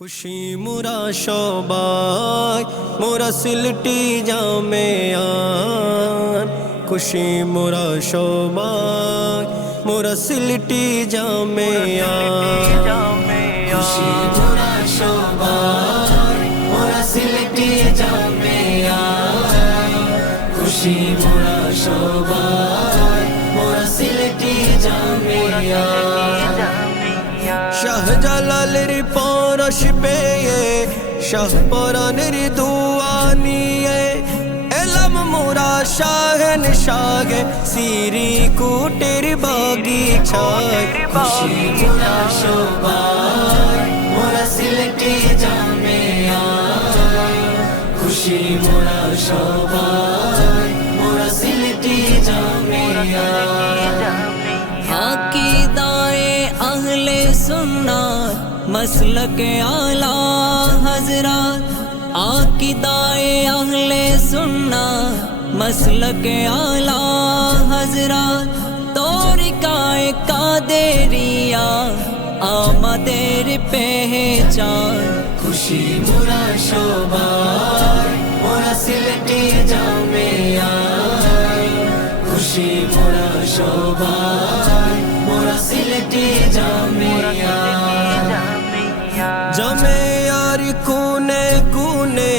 খুশি মোরা সবাই মোরা সিলটি জামে আন। খুশি মোরা সবাই মোরা সিলটি জামে আন। খুশি মোরা সবাই মোরা সিলটি জামে আন। খুশি মোরা সবাই মোরা সিলটি জামে আন। শাহজালালের পরশ পেয়ে শাহপরানের দুয়া নিয়ে এলাম মোরা শাহেন শাহে সিরি কুটের বাগিচায়। খুশি মোরা সবাই মোরা সিলেটে জামে খুশি মোরা সবাই। সুন্নাত মসলকে আলা হজরত আকিদায়ে আহলে সুন্নাত মসলকে আলা হজরত তরিকায়ে কাদেরিয়া আমাদের পেহচান খুশি মোরা সবাই মোরা সিলেটে জামে খুশি মোরা সবাই মোরা সিলেটে জামে জমে আর কোনে কোনে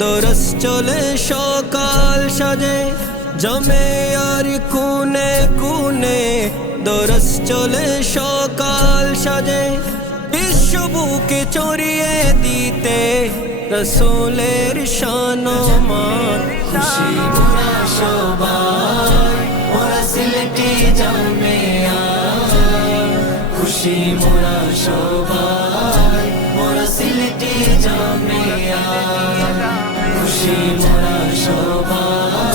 দরস চলে সকাল সাজে জমে আর কোনে কোনে দরস চলে সকাল সাজে বিশ্ব বুকে চড়িয়ে দিতে রসুলের শানমান খুশি খুশি মোরা সবাই মোরা সিলেটে জামিয়া খুশি মোরা সবাই।